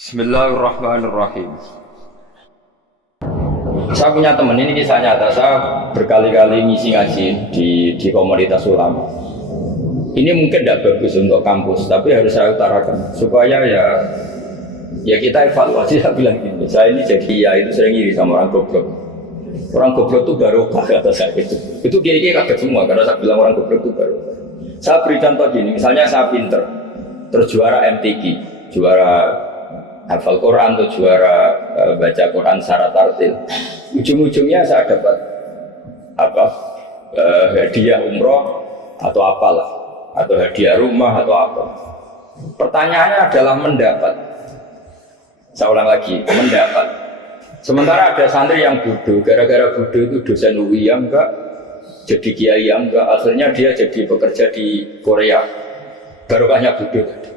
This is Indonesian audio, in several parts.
Bismillahirrahmanirrahim. Saya punya teman, ini kisah nyata. Saya berkali-kali ngisi ngaji di komunitas ulama. Ini mungkin tidak bagus untuk kampus, tapi harus saya utarakan supaya ya kita evaluasi. Saya bilang gini, saya ini jadi itu sering iri sama orang goblok. Orang goblok itu barokah kata saya itu. Itu kira-kira kaget semua karena saya bilang orang goblok itu barokah. Saya beri contoh gini, misalnya saya pinter, terus juara MTQ, juara hafal Quran atau juara baca Quran syarat tartil. Ujung-ujungnya saya dapat hadiah umroh atau apalah, atau hadiah rumah atau apa. Pertanyaannya adalah mendapat. Saya ulang lagi, mendapat. Sementara ada santri yang bodoh, gara-gara bodoh itu dosen UI yang enggak, jadi kiai yang enggak, akhirnya dia jadi bekerja di Korea. Barokahnya bodoh tadi.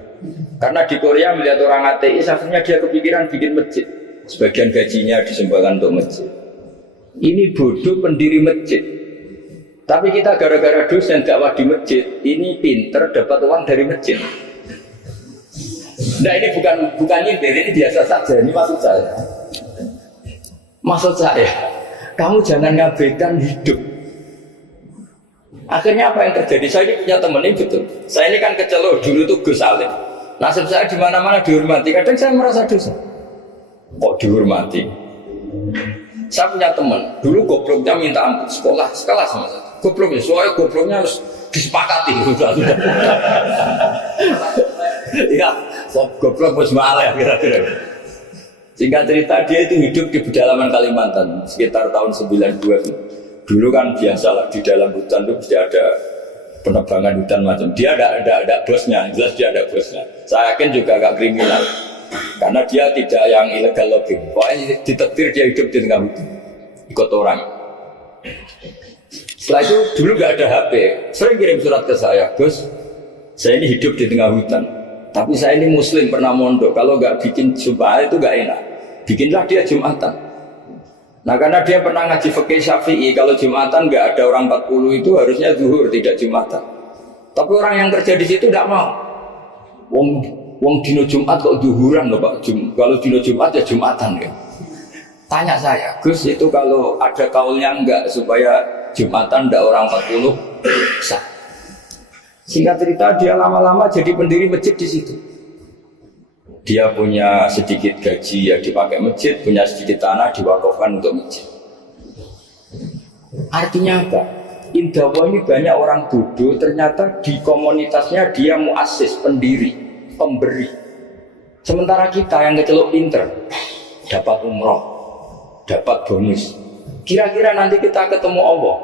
Karena di Korea melihat orang ateis, akhirnya dia kepikiran bikin masjid. Sebagian gajinya disumbangkan untuk masjid. Ini bodoh pendiri masjid. Tapi kita gara-gara dosen dakwah di masjid, ini pinter dapat uang dari masjid. Nah ini bukan nyindir, ini biasa saja. Ini maksud saya. Maksud saya, kamu jangan ngabaikan hidup. Akhirnya apa yang terjadi? Saya ini punya teman ini betul. Saya ini kan kecelok dulu tuh Gus Salim. Nasib saya di mana-mana dihormati. Kadang saya merasa dosa. Kok dihormati? Saya punya teman. Dulu gobloknya minta ampun sekolah sama saya. Gobloknya, soalnya gobloknya harus disepakati. Iya, goblok bos malah kira-kira. Singkat cerita dia itu hidup di pedalaman Kalimantan sekitar tahun 92. Dulu kan biasalah di dalam hutan itu tidak ada penebangan hutan macam. Dia ada bosnya, jelas dia ada bosnya. Saya yakin juga agak kriminal karena dia tidak yang illegal logging. Pokoknya ditetir dia hidup di tengah hutan, ikut orang. Setelah itu dulu nggak ada HP, sering kirim surat ke saya, Gus, saya ini hidup di tengah hutan, tapi saya ini Muslim pernah mondok. Kalau nggak bikin sumpah itu nggak enak, bikinlah dia Jumatan. Nah karena dia pernah ngaji fikih Syafi'i, kalau Jumatan nggak ada orang 40 itu harusnya zuhur, tidak Jumatan. Tapi orang yang kerja di situ tidak mau. Wong dino Jumat kok zuhuran loh Pak. Kalau dino Jumat ya Jumatan kan. Tanya saya, Gus itu kalau ada kaulnya enggak supaya Jumatan ndak orang 40 sah. Singkat cerita dia lama-lama jadi pendiri masjid di situ. Dia punya sedikit gaji ya dipakai masjid, punya sedikit tanah diwakafkan untuk masjid. Artinya apa? Indawa ini banyak orang bodoh, ternyata di komunitasnya dia muassis, pendiri, pemberi. Sementara kita yang kecelok pinter, dapat umroh, dapat bonus. Kira-kira nanti kita ketemu Allah,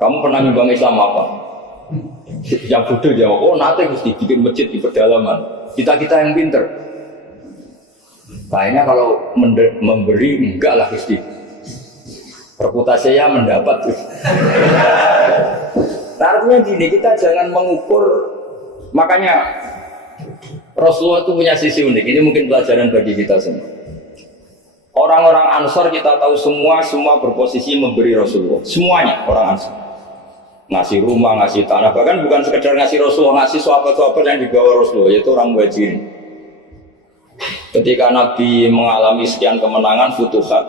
kamu pernah nyumbang Islam apa? Yang bodoh jawab, oh nanti mesti bikin masjid di pedalaman. Kita yang pinter. Kayaknya kalau memberi enggak lah Gusti. Reputasinya mendapat. Artinya gini, kita jangan mengukur. Makanya Rasulullah itu punya sisi unik. Ini mungkin pelajaran bagi kita semua. Orang-orang Ansor kita tahu semua berposisi memberi Rasulullah. Semuanya orang Ansor. Ngasih rumah, ngasih tanah, bahkan bukan sekedar ngasih Rasulullah, ngasih sahabat-sahabat yang dibawa Rasulullah, yaitu orang Muhajirin. Ketika Nabi mengalami sekian kemenangan, futuhat,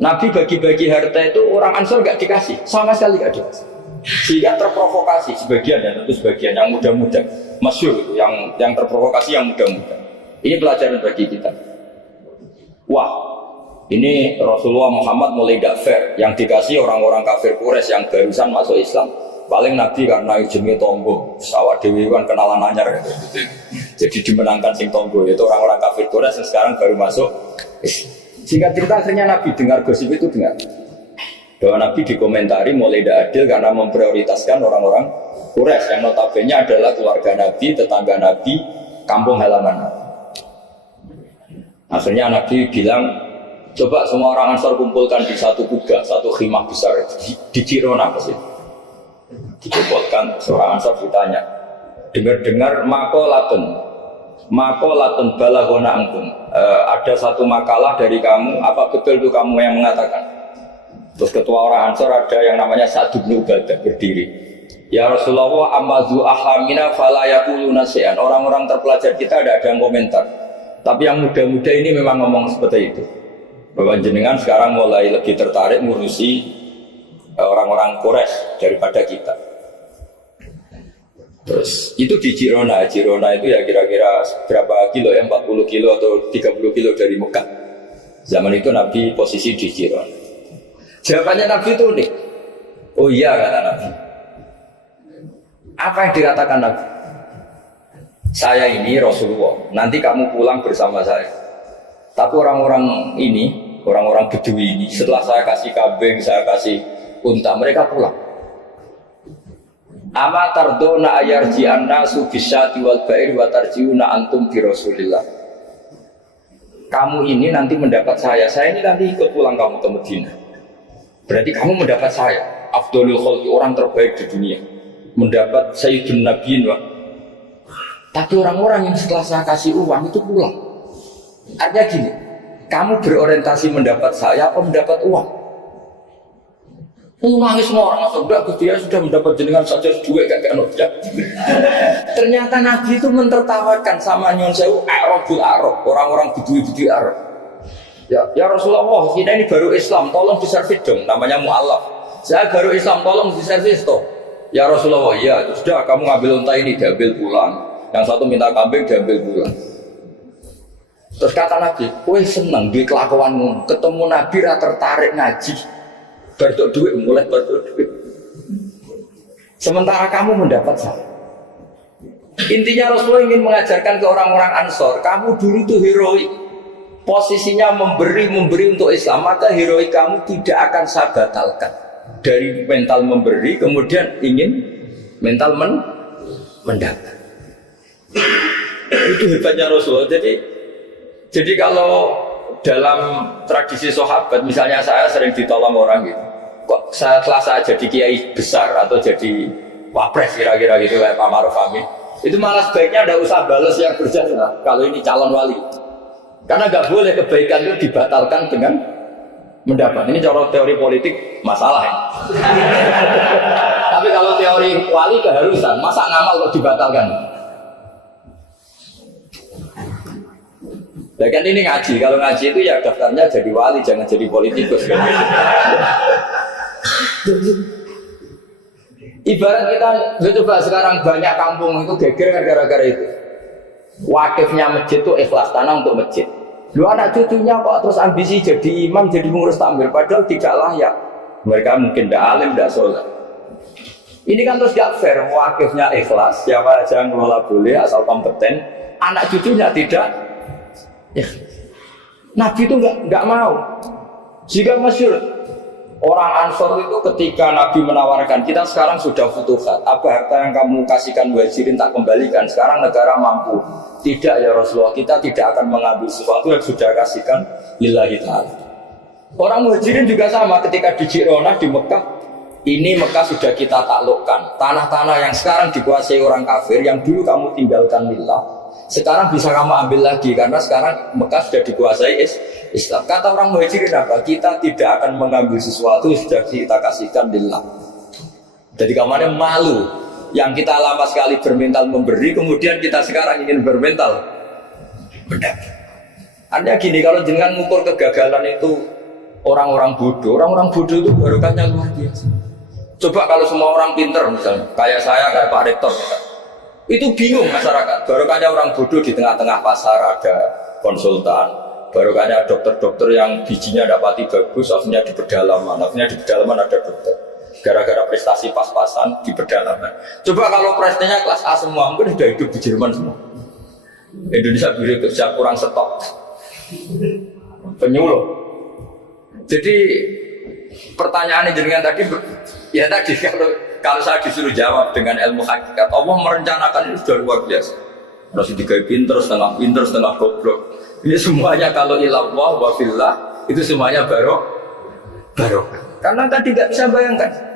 Nabi bagi-bagi harta itu orang Ansor gak dikasih, sama sekali gak dikasih. Sehingga terprovokasi sebagian, ya tentu sebagian yang muda-muda, masyhur, yang terprovokasi yang muda-muda. Ini pelajaran bagi kita. Wah, ini Rasulullah Muhammad mulai gak fair. Yang dikasih orang-orang kafir Quraisy yang barusan masuk Islam. Paling Nabi karena jenenge tonggo, sawah dewi kan kenalan anyar gitu. Jadi dimenangkan sing tonggo, yaitu orang-orang kafir Quraisy yang sekarang baru masuk. Singkat cerita akhirnya Nabi dengar gosip itu, dengar bahwa Nabi dikomentari mulai tidak adil karena memprioritaskan orang-orang Quraisy yang notabene adalah keluarga Nabi, tetangga Nabi, kampung halaman Nabi. Akhirnya Nabi bilang, coba semua orang Ansor kumpulkan di satu kuda, satu khimah besar di Jirona ke situ. Dikumpulkan, seorang Ansor ditanya, dengar-dengar makolatun balagona angkum. Ada satu makalah dari kamu, apa betul itu kamu yang mengatakan? Terus ketua orang Ansor ada yang namanya Sa'd bin Ubadah berdiri. Ya Rasulullah, amazu ahlamina fala yaquluna syai'an. Orang-orang terpelajar kita ada yang komentar. Tapi yang muda-muda ini memang ngomong seperti itu. Bahwa jenengan sekarang mulai lebih tertarik ngurusi orang-orang Quraisy daripada kita. Terus itu di Jirona. Jirona itu ya kira-kira berapa kilo ya, 40 kilo atau 30 kilo dari Mekah. Zaman itu Nabi posisi di Jirona. Jawabannya Nabi itu unik. Oh iya, kata Nabi. Apa yang dikatakan Nabi? Saya ini Rasulullah, nanti kamu pulang bersama saya. Tapi orang-orang ini, orang-orang Bedui ini, setelah saya kasih kambing, saya kasih unta, mereka pulang. Ama tardona ayarji annasu bisyati wal ba'ir wa tarjiuna antum bi Rasulillah. Kamu ini nanti mendapat saya ini nanti ikut pulang kamu ke Madinah. Berarti kamu mendapat saya, afdhalul khalqi, orang terbaik di dunia. Mendapat Sayyidun Nabiyin wa. Tapi orang-orang yang setelah saya kasih uang itu pulang. Artinya gini, kamu berorientasi mendapat saya atau mendapat uang? Nangis semua orang, sudah dia sudah mendapat jenengan saja duit gak nojak. Ternyata Nabi itu mentertawakan sama Nyon Sewu Arabul Arab, orang-orang Bedui Arab. Ya Rasulullah, kita ini baru Islam, tolong diservis dong, namanya mu'alaf. Saya baru Islam, tolong diservis toh. Ya Rasulullah, ya sudah kamu ngambil unta ini, diambil pulang. Yang satu minta kambing, diambil pulang. Terus kata Nabi, kowe seneng duit kelakuanmu, ketemu Nabi tertarik ngaji. Bertuk duit, mulai bertuk duit. Sementara kamu mendapat saya. Intinya Rasulullah ingin mengajarkan ke orang-orang Ansor, kamu dulu itu heroik. Posisinya memberi untuk Islam, maka heroik kamu tidak akan saya batalkan. Dari mental memberi, kemudian ingin mental mendapat. Itu hebatnya Rasulullah. Jadi kalau dalam tradisi sahabat, misalnya saya sering ditolong orang gitu, kok setelah saya jadi kiai besar atau jadi wapres kira-kira gitu kayak Pak Maruf Amin, itu malah sebaiknya tidak usah balas yang berjasa kalau ini calon wali, karena nggak boleh kebaikan itu dibatalkan dengan mendapat. Ini cara teori politik masalah ya. Tapi kalau teori wali keharusan, masa ngamal kok dibatalkan? Nah kan ini ngaji, kalau ngaji itu ya daftarnya jadi wali, jangan jadi politikus kan. Ibarat kita coba sekarang banyak kampung itu geger gara-gara itu. Wakifnya masjid itu ikhlas tanah untuk masjid. Lu anak cucunya kok terus ambisi jadi imam, jadi pengurus takmir, padahal tidak layak. Mereka mungkin tidak alim, tidak sholat. Ini kan terus gak fair, wakifnya ikhlas, siapa aja yang ngelola boleh asal kompeten, anak cucunya tidak. Ya. Nabi itu nggak mau. Jika masyhur orang Ansor itu ketika Nabi menawarkan, kita sekarang sudah futuhat, apa harta yang kamu kasihkan muhajirin tak kembalikan, sekarang negara mampu. Tidak ya Rasulullah, kita tidak akan mengambil sesuatu yang sudah kasihkan lillahi ta'ala. Orang muhajirin juga sama, ketika di Jirona di Mekah, ini Mekah sudah kita taklukkan, tanah-tanah yang sekarang dikuasai orang kafir, yang dulu kamu tinggalkan lillah, sekarang bisa kamu ambil lagi karena sekarang Mekah sudah dikuasai Islam. Kata orang muhajirin apa? Kita tidak akan mengambil sesuatu yang sudah kita kasihkan lillah. Jadi kamarnya malu. Yang kita lama sekali bermental memberi, kemudian kita sekarang ingin bermental mendapat. Artinya gini, kalau jenengan mengukur kegagalan itu orang-orang bodoh itu barokahnya luar biasa. Coba kalau semua orang pinter misalnya, kayak saya, kayak Pak Rektor, itu bingung masyarakat. Barokahnya orang bodoh di tengah-tengah pasar ada konsultan, barokahnya dokter-dokter yang bijinya dapati bagus, akhirnya di pedalaman ada dokter. Gara-gara prestasi pas-pasan di pedalaman. Coba kalau prestasinya kelas A semua, mungkin sudah hidup di Jerman semua. Indonesia bisa kurang stok penyuluh. Jadi pertanyaannya jenengan tadi, ya tadi kalau saya disuruh jawab dengan ilmu hakikat, Allah merencanakan itu sudah luar biasa. Harus digawe pinter, setengah goblok. Ini semuanya kalau ilallah wa fillah, itu semuanya barokah. Karena tadi nggak bisa bayangkan.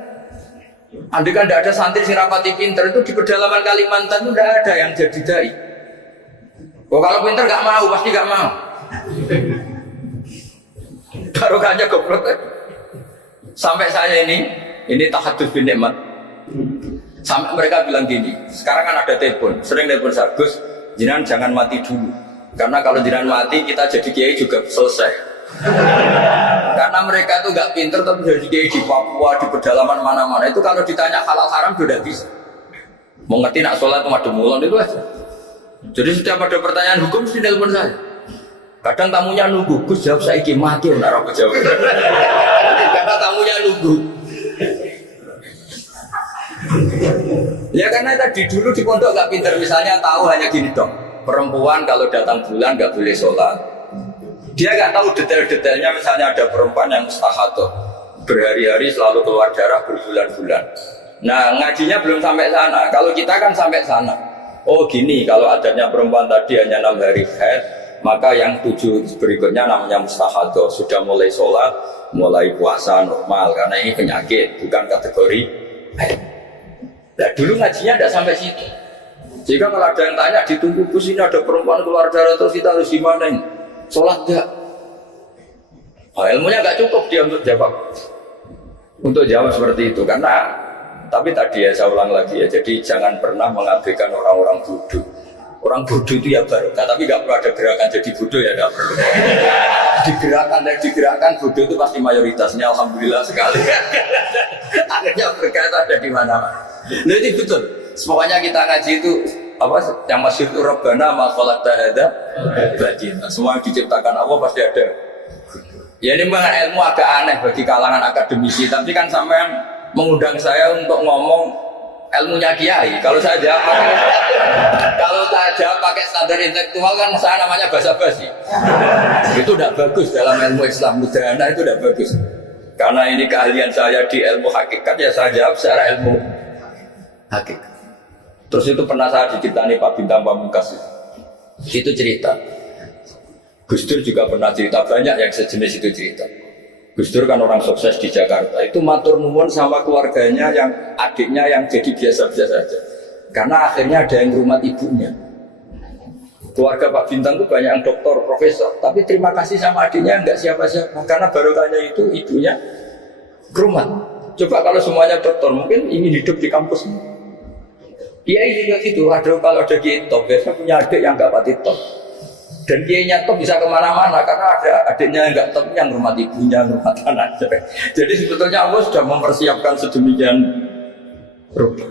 Andai kan tidak ada santri si rapati pinter, itu di pedalaman Kalimantan itu tidak ada yang jadi dai. Oh kalau pinter nggak mau, pasti nggak mau. Barokahnya goblok. Sampai saya ini tahadus bin nikmat. Sampai mereka bilang gini, sekarang kan ada telepon, sering telepon saya, Gus, jenengan jangan mati dulu. Karena kalau jiran mati kita jadi kiai juga selesai. Karena mereka itu nggak pinter tapi jadi kiai di Papua, di pedalaman mana-mana itu kalau ditanya halal haram sudah bisa. Mau ngerti nak sholat cuma demulon itu aja. Jadi setiap ada pertanyaan hukum mesti telepon saya. Kadang tamunya nunggu, Gus jawab saya iki mati ora aku jawab. Karena tamunya nunggu. Ya karena tadi dulu di pondok gak pinter, misalnya tahu hanya gini dong. Perempuan kalau datang bulan gak boleh sholat. Dia gak tahu detail-detailnya, misalnya ada perempuan yang mustahadah berhari-hari selalu keluar darah berbulan-bulan. Nah ngajinya belum sampai sana. Kalau kita kan sampai sana. Oh gini, kalau adanya perempuan tadi hanya 6 hari haid, maka yang 7 berikutnya namanya mustahadah, sudah mulai sholat, mulai puasa normal, karena ini penyakit, bukan kategori haid. Nah dulu ngajinya tidak sampai situ. Jika kalau ada yang tanya, ditunggu Gus ini ada perempuan keluar darah terus kita harus gimana ini? Sholat enggak? Nah, ilmunya enggak cukup dia untuk jawab. Untuk jawab seperti itu, karena tapi tadi ya saya ulang lagi ya, jadi jangan pernah mengabaikan orang-orang bodoh. Orang bodoh itu ya barokah, tapi nggak perlu ada gerakan jadi bodoh ya, nggak perlu. Digerakkan bodoh itu pasti mayoritasnya, alhamdulillah sekali. Akhirnya berkah itu ada di mana-mana. Nah itu betul. Pokoknya kita ngaji itu apa yang masyhur itu Rabbana ma khalaqta hadza batila. Semua yang diciptakan Allah pasti ada. Ya ini memang ilmu agak aneh bagi kalangan akademisi, tapi kan sampean mengundang saya untuk ngomong ilmunya kiai. Kalau saya jawab pakai standar intelektual kan saya namanya basa-basi. Itu tidak bagus dalam ilmu Islam mudahana, itu tidak bagus. Karena ini keahlian saya di ilmu hakikat, ya saya jawab secara ilmu hakikat. Terus itu pernah saya diciptani Pak Bintang Pamungkas. Itu cerita. Gus Dur juga pernah cerita, banyak yang sejenis itu cerita. Gus Dur kan orang sukses di Jakarta, itu matur nuwun sama keluarganya yang adiknya yang jadi biasa-biasa saja. Karena akhirnya ada yang rumah ibunya. Keluarga Pak Bintang itu banyak yang doktor, profesor, tapi terima kasih sama adiknya enggak siapa-siapa. Karena barokahnya itu ibunya rumah. Coba kalau semuanya doktor, mungkin ingin hidup di kampus. Kiai juga gitu, kalau ada kiai top, biasanya punya adik yang enggak pati top. Dan kiainya top bisa kemana-mana karena ada adiknya yang enggak top yang rumah ibunya, rumah tanah. Jadi sebetulnya Allah sudah mempersiapkan sedemikian rupa.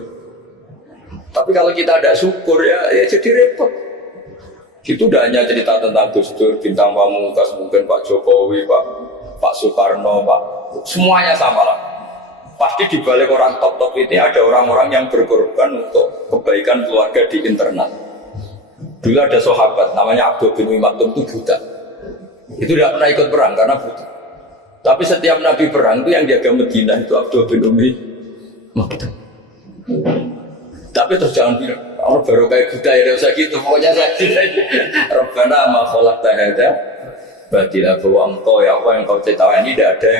Tapi kalau kita ada syukur ya jadi repot. Itu udah hanya cerita tentang Gus Dur, Bintang Pamungkas, mungkin Pak Jokowi, Pak Soekarno, Pak semuanya sama lah. Pasti di balik orang top ini ada orang-orang yang berkorban untuk kebaikan keluarga di internal. Dulu ada sahabat namanya Abdul bin Maktum itu buta. Itu tidak pernah ikut perang karena buta. Tapi setiap Nabi perang itu yang jaga Madinah itu Abdul bin Maktum. Tapi terus jangan bilang, orang baru kayak buta ya, usah gitu. Pokoknya saya Rabbana ma khalaqta hadza batila, bahwa engkau ya Allah yang kau ciptakan ini tidak ada yang